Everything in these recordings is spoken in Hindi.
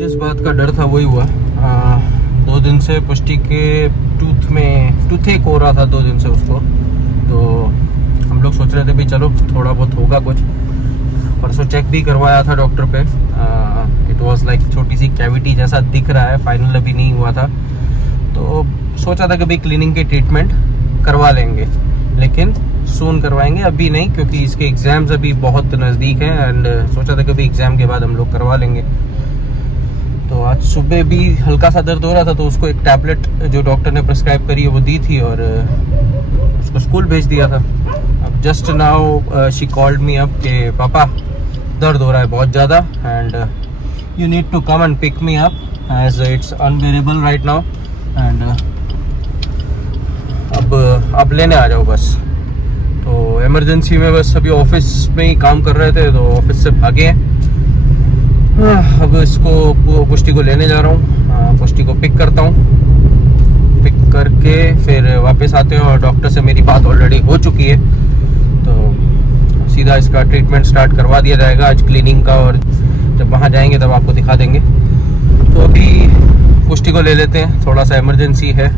जिस बात का डर था वही हुआ। 2 दिन से पुष्टि के टूथ एक हो रहा था 2 दिन से उसको, तो हम लोग सोच रहे थे भी चलो थोड़ा बहुत होगा कुछ। परसों चेक भी करवाया था डॉक्टर पे। इट वाज लाइक छोटी सी कैविटी जैसा दिख रहा है, फाइनल अभी नहीं हुआ था। तो सोचा था कि भाई क्लीनिंग की ट्रीटमेंट करवा लेंगे, लेकिन सून करवाएंगे, अभी नहीं, क्योंकि इसके एग्ज़ाम्स अभी बहुत नज़दीक हैं। एंड सोचा था कि भाई एग्ज़ाम के बाद हम लोग करवा लेंगे। तो आज सुबह भी हल्का सा दर्द हो रहा था, तो उसको एक टैबलेट जो डॉक्टर ने प्रिस्क्राइब करी है वो दी थी और उसको स्कूल भेज दिया था। अब just now she called me up कि पापा दर्द हो रहा है बहुत ज़्यादा and you need to come and pick me up as it's unbearable right now. And अब लेने आ जाओ बस। तो इमरजेंसी में बस अभी ऑफिस में ही काम कर रहे थे, तो ऑफिस से भागे हैं। अब इसको पुष्टि को लेने जा रहा हूँ, पुष्टि को पिक करता हूँ, पिक करके फिर वापस आते हैं। और डॉक्टर से मेरी बात ऑलरेडी हो चुकी है, तो सीधा इसका ट्रीटमेंट स्टार्ट करवा दिया जाएगा आज क्लीनिंग का, और जब वहाँ जाएंगे तब आपको दिखा देंगे। तो अभी पुष्टि को ले लेते हैं, थोड़ा सा इमरजेंसी है।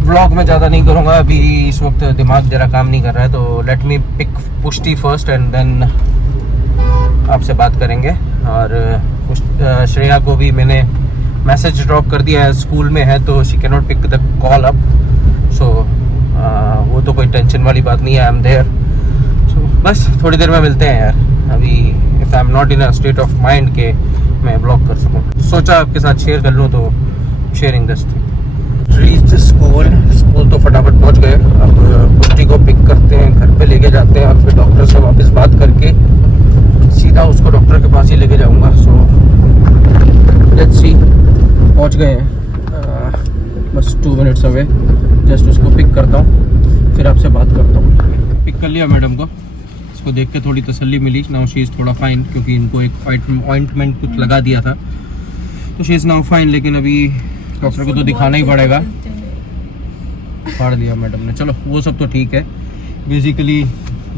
व्लॉग में ज़्यादा नहीं करूँगा, अभी इस वक्त दिमाग ज़रा काम नहीं कर रहा है, तो लेट मी पिक पुष्टि फर्स्ट एंड देन आपसे बात करेंगे। और श्रेया को भी मैंने मैसेज ड्रॉप कर दिया है, स्कूल में है तो she can not pick the call up, so वो तो कोई टेंशन वाली बात नहीं है, आई एम देयर। सो बस थोड़ी देर में मिलते हैं यार। अभी if I am not in a state of mind के मैं ब्लॉग कर सकूँ, सोचा आपके साथ शेयर कर लूँ, तो sharing this thing. Reach school तो फटाफट पहुंच गए। अब पुष्टि को पिक करते हैं, घर पे लेके जाते हैं और फिर डॉक्टर से वापस बात करके सीधा उसको डॉक्टर के पास ही लेके जाऊंगा। सो लेट्स सी, पहुंच गए हैं, बस 2 मिनट्स अवे। जस्ट उसको पिक करता हूँ, फिर आपसे बात करता हूँ। पिक कर लिया मैडम को, इसको देख के थोड़ी तसल्ली मिली। नाउ शी इज़ थोड़ा फाइन, क्योंकि इनको एक ऑइंटमेंट कुछ लगा दिया था, तो शी इज़ नाउ फाइन। लेकिन अभी डॉक्टर को तो दिखाना ही पड़ेगा। फाड़ दिया मैडम ने, चलो वो सब तो ठीक है। बेसिकली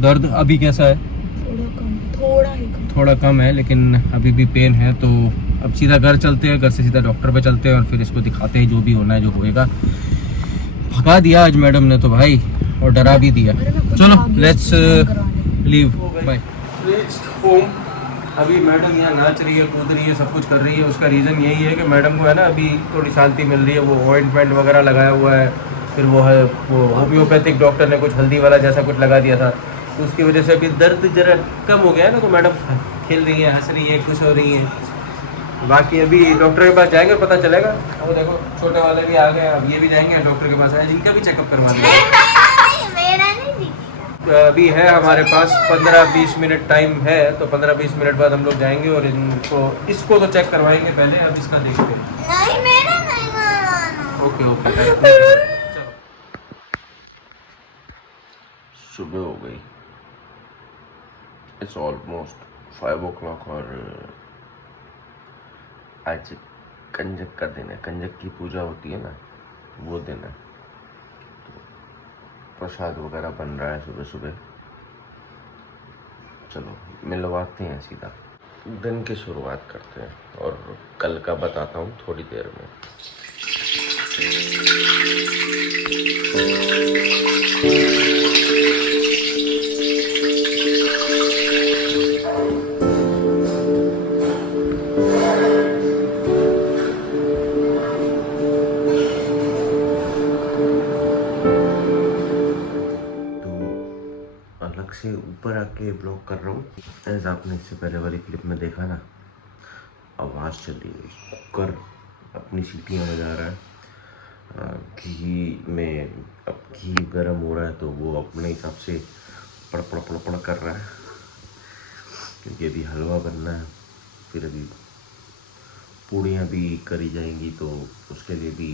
दर्द अभी कैसा है? थोड़ा कम है, लेकिन अभी भी पेन है। तो अब सीधा घर चलते हैं, घर से सीधा डॉक्टर पे चलते हैं और फिर इसको दिखाते हैं, जो भी होना है जो होएगा। भगा दिया आज मैडम ने तो भाई, और डरा भी दिया। चलो लेट्स लीव, बाय। अभी मैडम यहाँ नाच रही है, कूद रही है, सब कुछ कर रही है। उसका रीज़न यही है कि मैडम को है ना अभी थोड़ी शांति मिल रही है। वो ऑइंटमेंट वगैरह लगाया हुआ है, फिर वो है वो होम्योपैथिक डॉक्टर ने कुछ हल्दी वाला जैसा कुछ लगा दिया था, तो उसकी वजह से अभी दर्द जरा कम हो गया है ना। तो मैडम खेल रही है, हंस रही है, खुश हो रही है। बाकी अभी डॉक्टर के पास जाएंगे, पता चलेगा। वो देखो छोटे वाले भी आ गए, अब ये भी जाएंगे डॉक्टर के पास, इनका भी चेकअप करवा देंगे। अभी है हमारे पास 15-20 मिनट टाइम है, तो 15-20 मिनट बाद हम लोग जाएंगे और इसको तो चेक करवाएंगे पहले। अब इसका देखते हैं। नहीं, मेरा नहीं। Okay okay. सुबह हो गई, इट्स ऑलमोस्ट 5 o'clock और आज कंजक का दिन है। कंजक की पूजा होती है ना, वो दिन है। प्रसाद वगैरह बन रहा है सुबह सुबह। चलो मिलवाते हैं, सीधा दिन की शुरुआत करते हैं और कल का बताता हूँ थोड़ी देर में। से ऊपर आके ब्लॉग कर रहा हूँ। एज आपने इससे पहले वाली क्लिप में देखा ना, आवाज़ चल रही है, कुकर अपनी सीटियाँ बजा रहा है। घी में अब घी गर्म हो रहा है, तो वो अपने हिसाब से पड़पड़ पड़पड़ कर रहा है, क्योंकि अभी हलवा बनना है। फिर अभी पूड़ियाँ भी करी जाएंगी, तो उसके लिए भी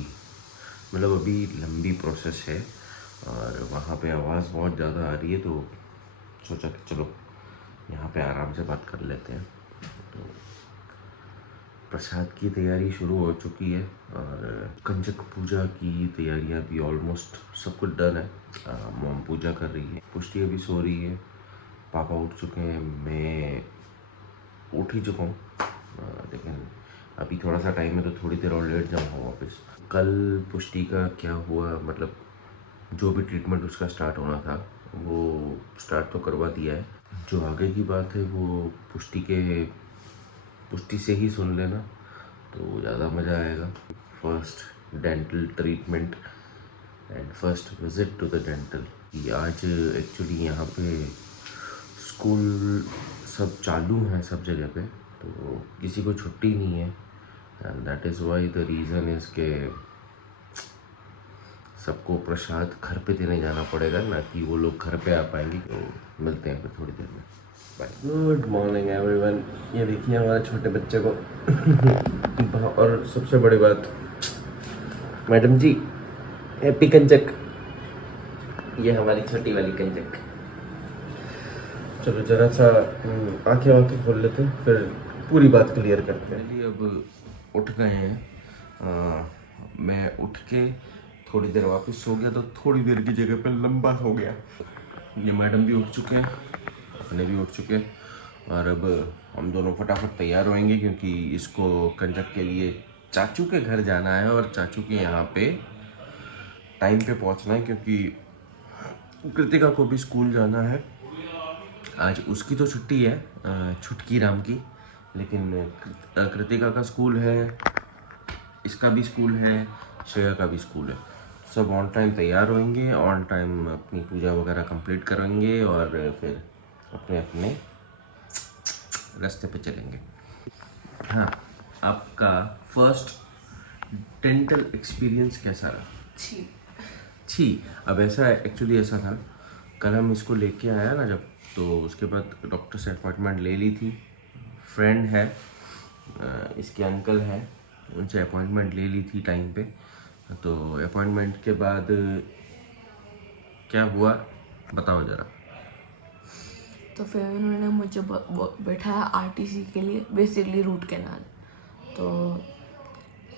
मतलब अभी लंबी प्रोसेस है। और वहाँ पे आवाज़ बहुत ज़्यादा आ रही है, तो सोचा कि चलो यहाँ पे आराम से बात कर लेते हैं। तो प्रसाद की तैयारी शुरू हो चुकी है और कंजक पूजा की तैयारियाँ भी ऑलमोस्ट सब कुछ डन है। मॉम पूजा कर रही है, पुष्टि अभी सो रही है, पापा उठ चुके हैं, मैं उठ ही चुका हूँ। लेकिन अभी थोड़ा सा टाइम है तो थोड़ी देर और लेट जाऊँगा वापस। कल पुष्टि का क्या हुआ, मतलब जो भी ट्रीटमेंट उसका स्टार्ट होना था वो स्टार्ट तो करवा दिया है। जो आगे की बात है वो पुष्टि से ही सुन लेना तो ज़्यादा मज़ा आएगा। First dental treatment and first visit to the dental. आज एक्चुअली यहाँ पे स्कूल सब चालू हैं सब जगह पे, तो किसी को छुट्टी नहीं है and that is why the reason is के सबको प्रसाद घर पे देने जाना पड़ेगा, ना कि वो लोग घर पे आ पाएंगे। तो मिलते हैं फिर थोड़ी देर में। बाय। Good morning everyone. ये देखिए हमारे छोटे बच्चे को और सबसे बड़ी बात, मैडम जी हैप्पी कंजक। ये हमारी छोटी वाली कंजक। चलो जरा सा आंखें खोल लेते हैं, फिर पूरी बात क्लियर करते हैं। अब उठ गए हैं। मैं उठ के थोड़ी देर वापस सो गया, तो थोड़ी देर की जगह पे लंबा हो गया। ये मैडम भी उठ चुके हैं, अपने भी उठ चुके हैं, और अब हम दोनों फटाफट तैयार होएंगे क्योंकि इसको कंजक के लिए चाचू के घर जाना है और चाचू के यहाँ पे टाइम पे पहुँचना है, क्योंकि कृतिका को भी स्कूल जाना है। आज उसकी तो छुट्टी है, छुटकी राम की, लेकिन कृतिका का स्कूल है, इसका भी स्कूल है, श्रेया का भी स्कूल है। सब ऑन टाइम तैयार होंगे, ऑन टाइम अपनी पूजा वगैरह कंप्लीट करेंगे और फिर अपने अपने रास्ते पे चलेंगे। हाँ, आपका फर्स्ट डेंटल एक्सपीरियंस कैसा रहा? छी। अब ऐसा एक्चुअली ऐसा था, कल हम इसको लेके आया ना जब, तो उसके बाद डॉक्टर से अपॉइंटमेंट ले ली थी। फ्रेंड है, इसके अंकल हैं, उनसे अपॉइंटमेंट ले ली थी टाइम पे। तो अपॉइंटमेंट के बाद क्या हुआ बताओ ज़रा। तो फिर उन्होंने मुझे बैठाया आरटीसी के लिए, बेसिकली रूट कैनाल। तो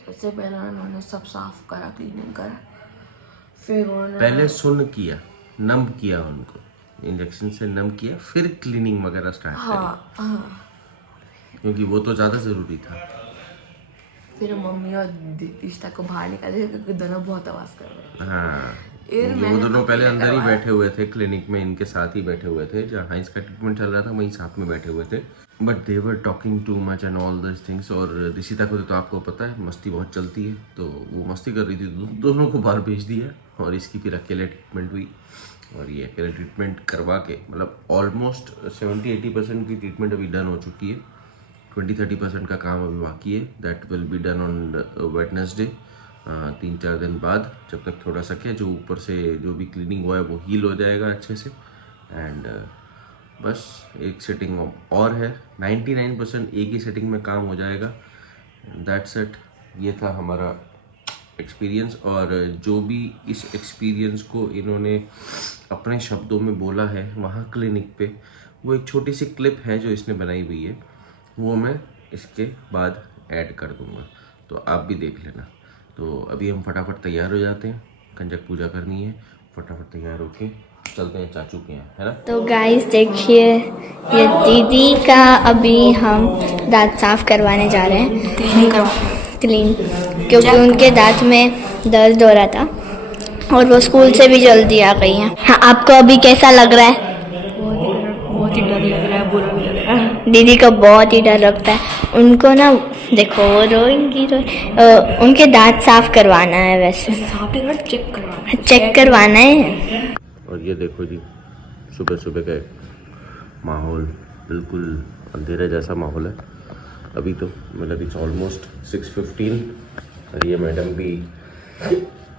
सबसे पहले उन्होंने सब साफ करा, क्लीनिंग करा। फिर उन्होंने पहले सुन किया, नम किया, उनको इंजेक्शन से नम किया, फिर क्लीनिंग वगैरह स्टार्ट करी। हाँ, क्योंकि वो तो ज़्यादा ज़रूरी था। फिर मम्मी और दिष्टा को बाहर निकाले क्योंकि दोनों बहुत आवाज़ कर रहे थे। हाँ, वो दोनों पहले अंदर ही बैठे हुए थे, क्लिनिक में इनके साथ ही बैठे हुए थे, जहाँ इसका ट्रीटमेंट चल रहा था वहीं साथ में बैठे हुए थे। But they were talking too much and all this things. और दिशिता को तो आपको पता है मस्ती बहुत चलती है, तो वो मस्ती कर रही थी, दोनों को बाहर भेज दिया और इसकी फिर अकेले ट्रीटमेंट हुई। और ये अकेले ट्रीटमेंट करवा के, मतलब ऑलमोस्ट 70-80% की ट्रीटमेंट अभी डन हो चुकी है। 20-30% का काम अभी बाकी है। That will be done on Wednesday, 3-4 दिन बाद, जब तक थोड़ा सा क्या जो ऊपर से जो भी क्लीनिंग हुआ है वो हील हो जाएगा अच्छे से। एंड बस एक सेटिंग और है, 99% एक ही सेटिंग में काम हो जाएगा। That's it. ये था हमारा एक्सपीरियंस, और जो भी इस एक्सपीरियंस को इन्होंने अपने शब्दों में बोला है वहाँ क्लिनिक पे, वो एक छोटी सी क्लिप है जो इसने बनाई हुई है, वो मैं इसके बाद ऐड कर दूँगा, तो आप भी देख लेना। तो अभी हम फटाफट तैयार हो जाते हैं, कंजक पूजा करनी है, फटाफट तैयार होके चलते हैं चाचू के यहाँ, है ना। तो गाइस देखिए, ये दीदी का अभी हम दांत साफ करवाने जा रहे हैं, क्लीन, क्योंकि उनके दांत में दर्द हो रहा था और वो स्कूल से भी जल्दी आ गई हैं। हाँ, आपको अभी कैसा लग रहा है? बहुत ही डर लग रहा है, बुरा भी लग रहा है। दीदी को बहुत ही डर लगता है। उनको ना देखो वो रोएंगी, उनके दांत साफ करवाना है, वैसे चेक करवाना है। और ये देखो जी, सुबह सुबह का माहौल बिल्कुल अंधेरे जैसा माहौल है अभी तो, मतलब इट्स ऑलमोस्ट 6:15। और ये मैडम भी,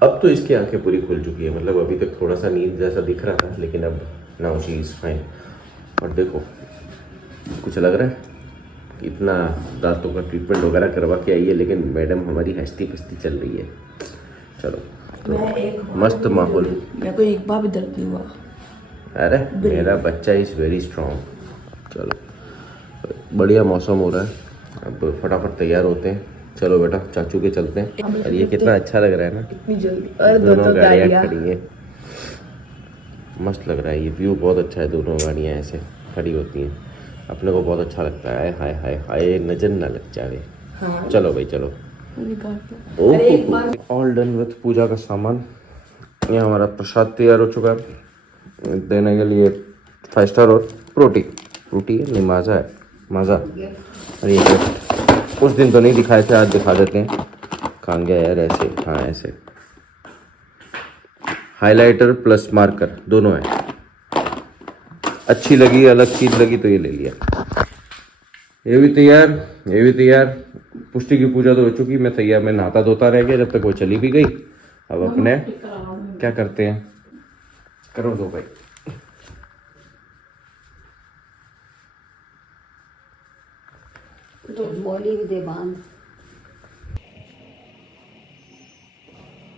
अब तो इसकी आंखें पूरी खुल चुकी है, मतलब अभी तक थोड़ा सा नींद जैसा दिख रहा था, लेकिन अब नाउ शी इज़ फाइन। और देखो कुछ लग रहा है, इतना दांतों का ट्रीटमेंट वगैरह करवा के आई है, लेकिन मैडम हमारी हंसती पस्ती चल रही है। चलो तो मस्त माहौल। मेरे को एक बार भी दर्द नहीं हुआ। अरे मेरा बच्चा इज़ वेरी स्ट्रॉन्ग। चलो बढ़िया मौसम हो रहा है, अब फटाफट तैयार होते हैं। चलो बेटा चाचू के चलते हैं। और ये कितना अच्छा लग रहा है ना, इतनी जल्दी, और दोनों गाड़ियाँ खड़ी हैं, मस्त लग रहा है। ये व्यू बहुत अच्छा है, दोनों गाड़ियाँ ऐसे खड़ी होती हैं, अपने को बहुत अच्छा लगता है। हाय हाय हाय, नजर ना लग जाए। चलो भाई चलो। ऑल डन विथ पूजा का सामान। ये हमारा प्रसाद तैयार हो चुका है देने के लिए 5 स्टार और रोटी है नहीं माजा है माजा। और ये गिफ्ट उस दिन तो नहीं दिखाए थे, आज दिखा देते हैं। कहाँ गया यार? ऐसे, हाँ ऐसे हाइलाइटर प्लस मार्कर दोनों है। अच्छी लगी, अलग चीज लगी तो ये ले लिया। ये भी तैयार। पुष्टि की पूजा तो हो चुकी, मैं तैयार, मैं नहाता धोता रह गया जब तक वो चली भी गई। अब अपने क्या करते हैं, करो दो भाई। तो बोली भी दे बांध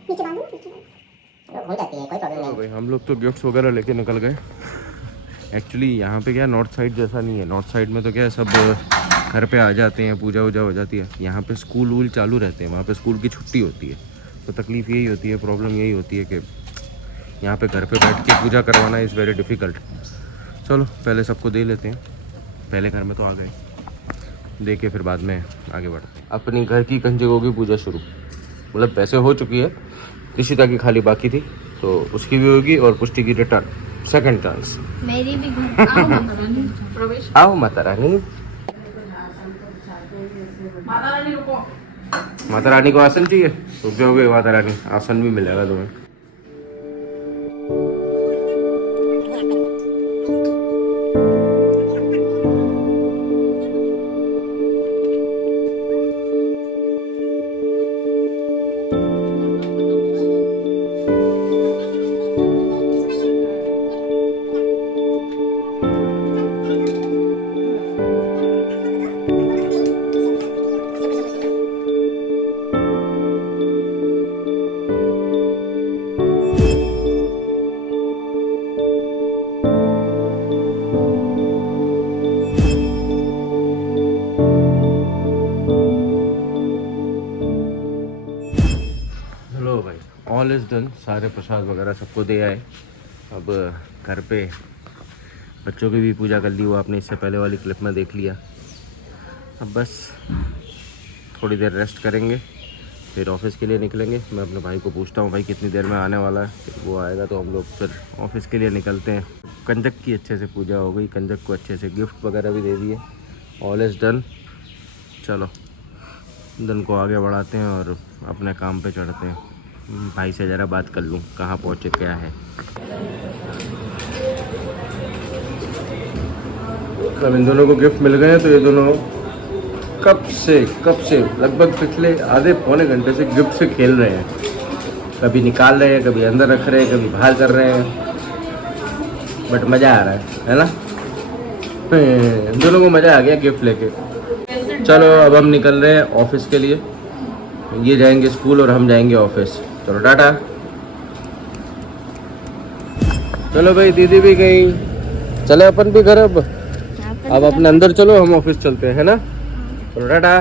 हो जाती है, कोई प्रॉब्लम नहीं। भाई हम लोग तो गिफ्ट्स वगैरह लेके निकल गए। एक्चुअली यहाँ पे क्या नॉर्थ साइड जैसा नहीं है। नॉर्थ साइड में तो क्या है सब घर पे आ जाते हैं, पूजा वूजा हो जाती है। यहाँ पे स्कूल वूल चालू रहते हैं, वहाँ पे स्कूल की छुट्टी होती है। तो तकलीफ़ यही होती है, प्रॉब्लम यही होती है कि यहाँ पे घर पे बैठ के पूजा करवाना इज़ वेरी डिफ़िकल्ट। चलो पहले सबको दे लेते हैं, पहले घर में तो आ गए, दे के फिर बाद में आगे बढ़ते हैं। अपनी घर की कंजकों की पूजा शुरू, मतलब वैसे हो चुकी है, ऋषिता की खाली बाकी थी तो उसकी भी होगी। और पुष्टि की रिटर्न, सेकंड चांस। मेरी भी आओ माता रानी। माता रानी को आसन चाहिए, रुक जाओगे माता रानी, आसन भी मिलेगा तुम्हें। ऑल इज़ डन, सारे प्रसाद वगैरह सबको दे आए। अब घर पे बच्चों की भी पूजा कर ली, वो आपने इससे पहले वाली क्लिप में देख लिया। अब बस थोड़ी देर रेस्ट करेंगे, फिर ऑफिस के लिए निकलेंगे। मैं अपने भाई को पूछता हूँ भाई कितनी देर में आने वाला है, फिर वो आएगा तो हम लोग फिर ऑफिस के लिए निकलते हैं। कंजक की अच्छे से पूजा हो गई, कंजक को अच्छे से गिफ्ट वगैरह भी दे दिए। All is done. चलो दिन को आगे बढ़ाते हैं और अपने काम पे चढ़ते हैं। भाई से ज़रा बात कर लूँ कहाँ पहुँचे क्या है। अब इन दोनों को गिफ्ट मिल गए हैं तो ये दोनों कब से लगभग पिछले आधे पौने घंटे से गिफ्ट से खेल रहे हैं। कभी निकाल रहे हैं, कभी अंदर रख रहे हैं, कभी बाहर कर रहे हैं, बट मज़ा आ रहा है ना। दोनों को मज़ा आ गया गिफ्ट लेके। चलो अब हम निकल रहे हैं ऑफिस के लिए। ये जाएंगे स्कूल और हम जाएंगे ऑफिस। चलो टाटा। चलो भाई दीदी भी गई, चले अपन भी घर। अब अपने अंदर चलो, हम ऑफिस चलते हैं, है ना। चलो टाटा।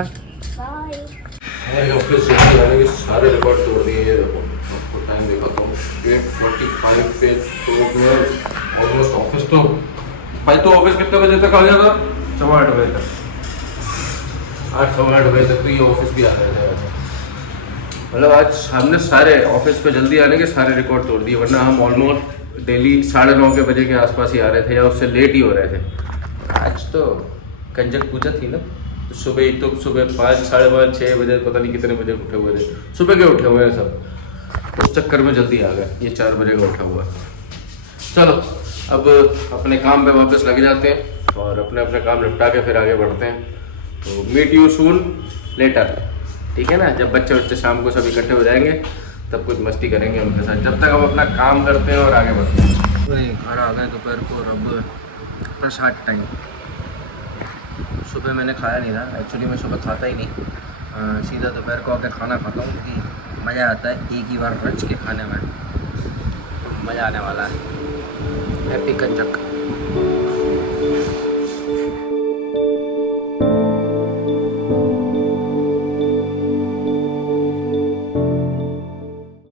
ऑफिस जाने के सारे रिकॉर्ड तोड़ दिए। ये देखो आपको टाइम दिखाता हूँ, 8:45 पे तो मैं ऑलमोस्ट ऑफिस तो भाई तो ऑफिस कितने बजे तक आ गया था? 8:15 बजे तक। 8:15 बजे तक तो ये ऑफिस भी आ रहे थे। मतलब आज हमने सारे ऑफिस पे जल्दी आने के सारे रिकॉर्ड तोड़ दिए, वरना हम ऑलमोस्ट डेली 9:30 बजे के आसपास ही आ रहे थे या उससे लेट ही हो रहे थे। आज तो कंजक पूजा थी ना, तो सुबह 5, 5:30, 6 बजे, पता नहीं कितने बजे उठे हुए थे। सुबह के उठे हुए हैं सब, उस चक्कर में जल्दी आ गए। ये 4 बजे का उठा हुआ। चलो अब अपने काम पे वापस लग जाते हैं और अपने अपने काम निपटा के फिर आगे बढ़ते हैं। तो मीट यू सून लेटर, ठीक है ना। जब बच्चे शाम को सब इकट्ठे हो जाएंगे तब कुछ मस्ती करेंगे उनके साथ। जब तक हम अपना काम करते हैं और आगे बढ़ते हैं। घर आ गए दोपहर को और अब प्रसाद टाइम। सुबह मैंने खाया नहीं था, एक्चुअली मैं सुबह खाता ही नहीं, सीधा दोपहर को आकर खाना खाता हूँ क्योंकि मज़ा आता है एक ही बार रच के खाने में, मज़ा आने वाला है। हैप्पी कंजक।